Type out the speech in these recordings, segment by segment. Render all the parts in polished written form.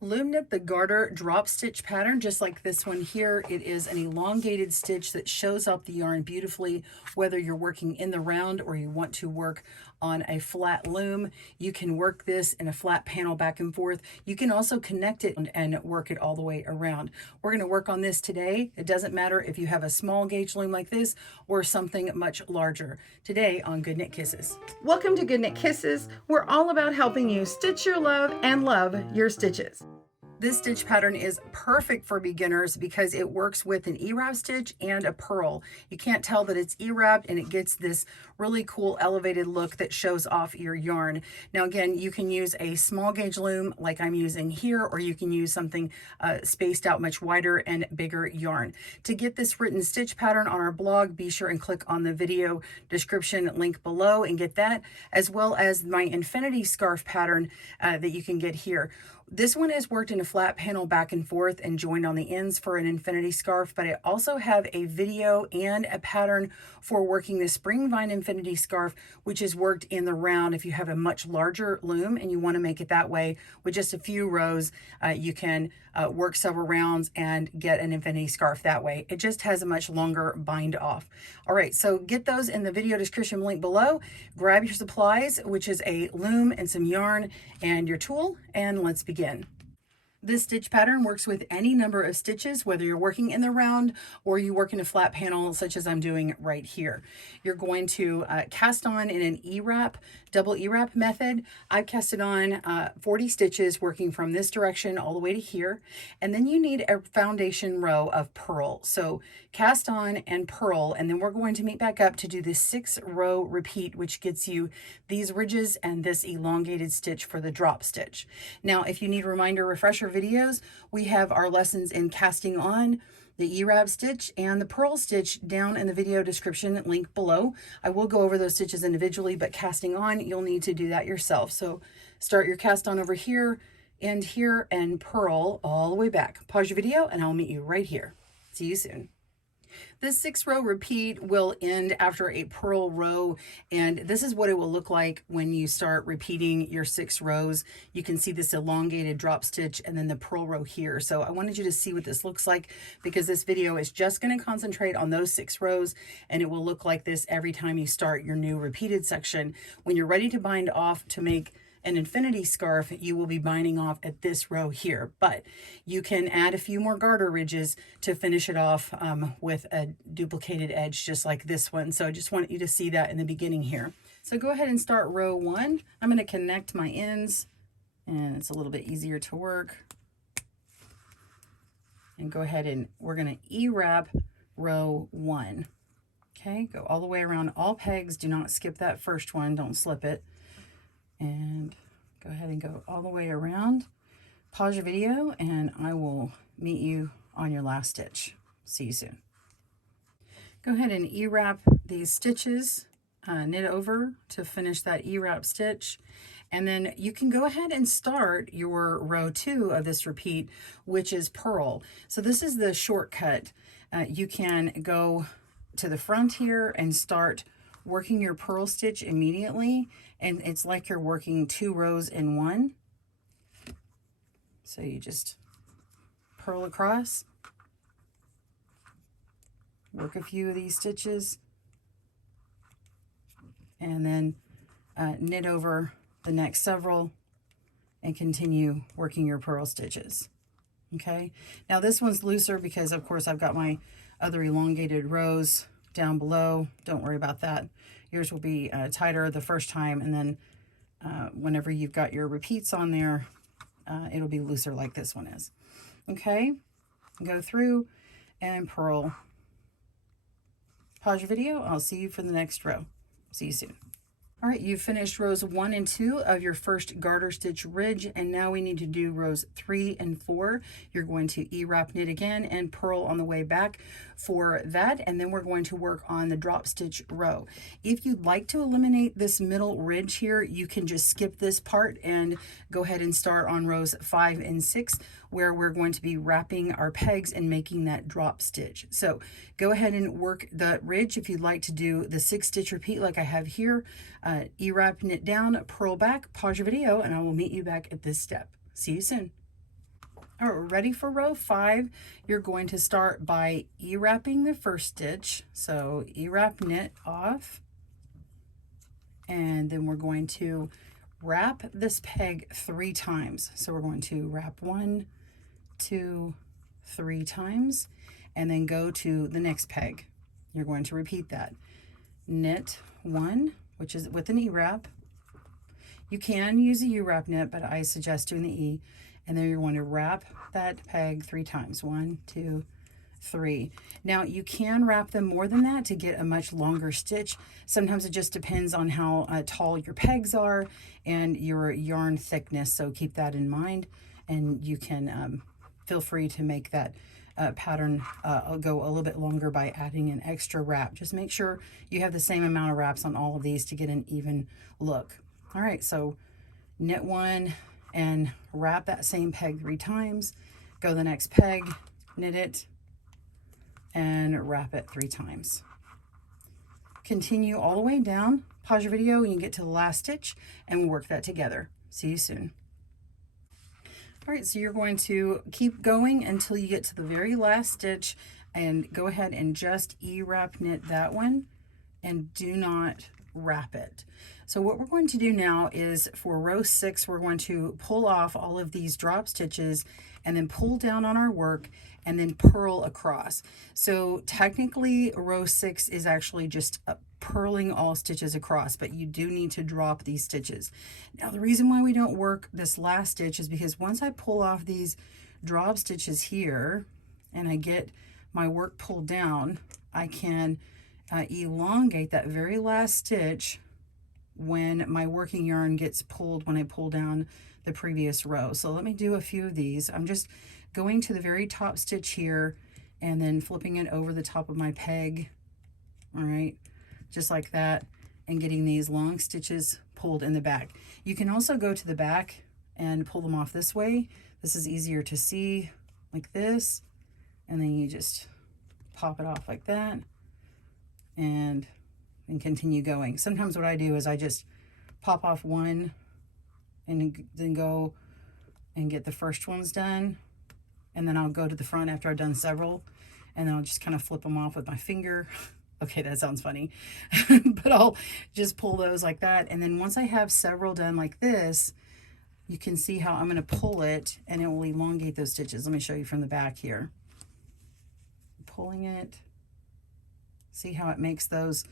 Loom knit the garter drop stitch pattern just like this one here. It is an elongated stitch that shows up the yarn beautifully, whether you're working in the round or you want to work on a flat loom. You can work this in a flat panel back and forth. You can also connect it and work it all the way around. We're going to work on this today. It doesn't matter if you have a small gauge loom like this or something much larger. Today on GoodKnit Kisses. Welcome to GoodKnit Kisses. We're all about helping you stitch your love and love your stitches. This stitch pattern is perfect for beginners because it works with an E-wrap stitch and a purl. You can't tell that it's E-wrapped, and it gets this really cool elevated look that shows off your yarn. Now again, you can use a small gauge loom like I'm using here, or you can use something spaced out much wider and bigger yarn. To get this written stitch pattern on our blog, be sure and click on the video description link below and get that, as well as my infinity scarf pattern that you can get here. This one is worked in a flat panel back and forth and joined on the ends for an infinity scarf, but I also have a video and a pattern for working the spring vine infinity scarf, which is worked in the round. If you have a much larger loom and you want to make it that way with just a few rows, you can work several rounds and get an infinity scarf that way. It just has a much longer bind off. All right, so get those in the video description link below. Grab your supplies, which is a loom and some yarn and your tool, and let's begin. This stitch pattern works with any number of stitches, whether you're working in the round or you work in a flat panel such as I'm doing right here. You're going to cast on in an E-wrap, double E-wrap method. I've casted on 40 stitches working from this direction all the way to here. And then you need a foundation row of purl. So cast on and purl, and then we're going to meet back up to do this 6-row repeat, which gets you these ridges and this elongated stitch for the drop stitch. Now, if you need reminder refresher videos, we have our lessons in casting on, the E-wrap stitch, and the purl stitch down in the video description link below. I will go over those stitches individually, but casting on, you'll need to do that yourself. So start your cast on over here, end here, and purl all the way back. Pause your video and I'll meet you right here. See you soon. This 6-row repeat will end after a purl row, and this is what it will look like when you start repeating your 6 rows. You can see this elongated drop stitch and then the purl row here. So I wanted you to see what this looks like because this video is just going to concentrate on those 6 rows, and it will look like this every time you start your new repeated section. When you're ready to bind off to make an infinity scarf, you will be binding off at this row here, but you can add a few more garter ridges to finish it off with a duplicated edge just like this one. So I just want you to see that in the beginning here. So go ahead and start row 1. I'm going to connect my ends, and it's a little bit easier to work. And go ahead and we're going to E-wrap row 1. Okay, go all the way around all pegs. Do not skip that first one. Don't slip it. And go ahead and go all the way around. Pause your video and I will meet you on your last stitch. See you soon. Go ahead and E-wrap these stitches, knit over to finish that E-wrap stitch. And then you can go ahead and start your row 2 of this repeat, which is purl. So this is the shortcut. You can go to the front here and start working your purl stitch immediately, and it's like you're working 2 rows in one. So you just purl across, work a few of these stitches, and then knit over the next several and continue working your purl stitches. Okay, now this one's looser because of course I've got my other elongated rows down below. Don't worry about that. Yours will be tighter the first time, and then whenever you've got your repeats on there, it'll be looser like this one is. Okay, go through and purl. Pause your video. I'll see you for the next row. See you soon. All right, you've finished rows 1 and 2 of your first garter stitch ridge, and now we need to do rows 3 and 4. You're going to E-wrap knit again and purl on the way back for that, and then we're going to work on the drop stitch row. If you'd like to eliminate this middle ridge here, you can just skip this part and go ahead and start on rows 5 and 6, where we're going to be wrapping our pegs and making that drop stitch. So go ahead and work the ridge if you'd like to do the 6-stitch repeat like I have here. E-wrap knit down, purl back, pause your video, and I will meet you back at this step. See you soon. All right, we're ready for row 5. You're going to start by E-wrapping the first stitch. So E-wrap knit off, and then we're going to wrap this peg 3 times. So we're going to wrap 1, 2, 3 times, and then go to the next peg. You're going to repeat that. Knit 1, which is with an E-wrap. You can use a U-wrap knit, but I suggest doing the E. And then you're going to wrap that peg 3 times. 1, 2, 3. Now you can wrap them more than that to get a much longer stitch. Sometimes it just depends on how tall your pegs are and your yarn thickness, so keep that in mind. And you can feel free to make that pattern go a little bit longer by adding an extra wrap. Just make sure you have the same amount of wraps on all of these to get an even look. All right, so knit 1 and wrap that same peg 3 times. Go to the next peg, knit it, and wrap it 3 times. Continue all the way down. Pause your video when you get to the last stitch and we'll work that together. See you soon. All right, so you're going to keep going until you get to the very last stitch, and go ahead and just E-wrap knit that one and do not wrap it. So what we're going to do now is for row 6, we're going to pull off all of these drop stitches and then pull down on our work and then purl across. So technically row 6 is actually just purling all stitches across, but you do need to drop these stitches. Now the reason why we don't work this last stitch is because once I pull off these drop stitches here and I get my work pulled down, I can elongate that very last stitch when my working yarn gets pulled when I pull down the previous row. So let me do a few of these. I'm just going to the very top stitch here and then flipping it over the top of my peg. All right, just like that, and getting these long stitches pulled in the back. You can also go to the back and pull them off this way. This is easier to see, like this, and then you just pop it off like that and continue going. Sometimes what I do is I just pop off one and then go and get the first ones done, and then I'll go to the front after I've done several, and then I'll just kind of flip them off with my finger. Okay, that sounds funny. But I'll just pull those like that, and then once I have several done like this, you can see how I'm going to pull it and it will elongate those stitches. Let me show you from the back here. Pulling it, see how it makes those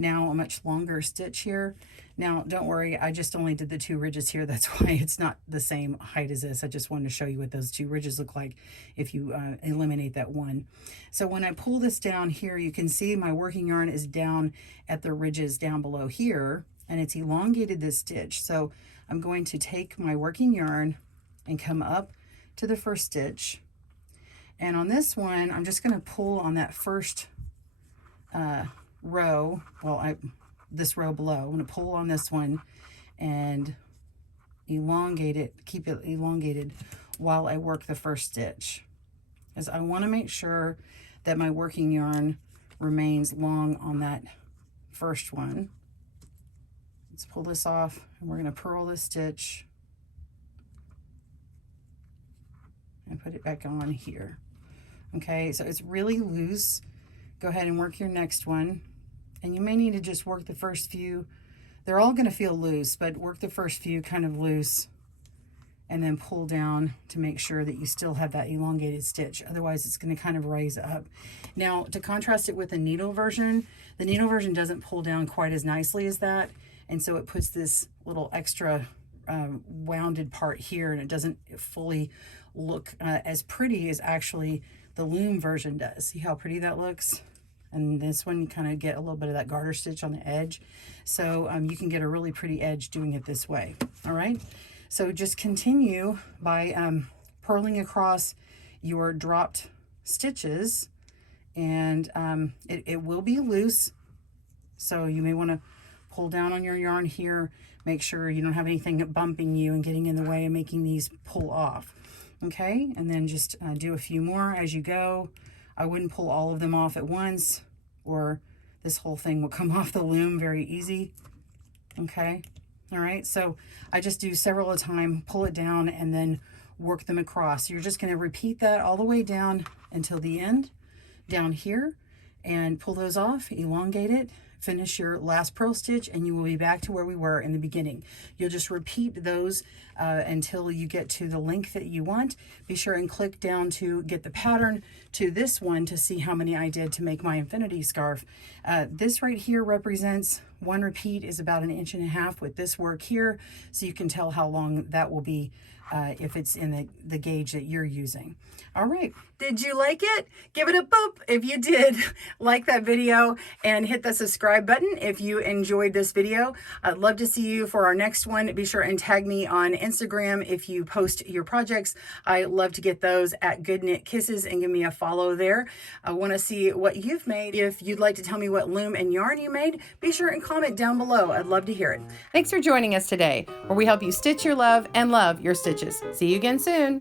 now a much longer stitch here. Now don't worry, I just only did the 2 ridges here. That's why it's not the same height as this. I just wanted to show you what those 2 ridges look like if you eliminate that one. So when I pull this down here, you can see my working yarn is down at the ridges down below here, and it's elongated this stitch. So I'm going to take my working yarn and come up to the first stitch, and on this one I'm just going to pull on that first row, this row below. I'm going to pull on this one and elongate it, keep it elongated while I work the first stitch, as I want to make sure that my working yarn remains long on that first one. Let's pull this off, and we're going to purl this stitch and put it back on here. Okay, so it's really loose. Go ahead and work your next one, and you may need to just work the first few. They're all going to feel loose, but work the first few kind of loose and then pull down to make sure that you still have that elongated stitch. Otherwise it's going to kind of raise up. Now to contrast it with the needle version, the needle version doesn't pull down quite as nicely as that, and so it puts this little extra wounded part here, and it doesn't fully look as pretty as actually the Loom version does. See how pretty that looks? And this one, you kind of get a little bit of that garter stitch on the edge. So you can get a really pretty edge doing it this way. All right. So just continue by purling across your dropped stitches, and it will be loose. So you may want to pull down on your yarn here. Make sure you don't have anything bumping you and getting in the way and making these pull off. Okay, and then just do a few more as you go. I wouldn't pull all of them off at once, or this whole thing will come off the loom very easy. Okay, all right, so I just do several at a time, pull it down, and then work them across. You're just going to repeat that all the way down until the end, down here, and pull those off, elongate it, finish your last purl stitch, and you will be back to where we were in the beginning. You'll just repeat those until you get to the length that you want. Be sure and click down to get the pattern to this one to see how many I did to make my infinity scarf. This right here represents one repeat is about 1.5 inches with this work here, so you can tell how long that will be if it's in the gauge that you're using. All right, did you like it? Give it a boop if you did. Like that video and hit the subscribe button if you enjoyed this video. I'd love to see you for our next one. Be sure and tag me on Instagram if you post your projects. I love to get those at GoodKnitKisses and give me a follow there. I want to see what you've made. If you'd like to tell me what loom and yarn you made, be sure and comment down below. I'd love to hear it. Thanks for joining us today, where we help you stitch your love and love your stitches. See you again soon.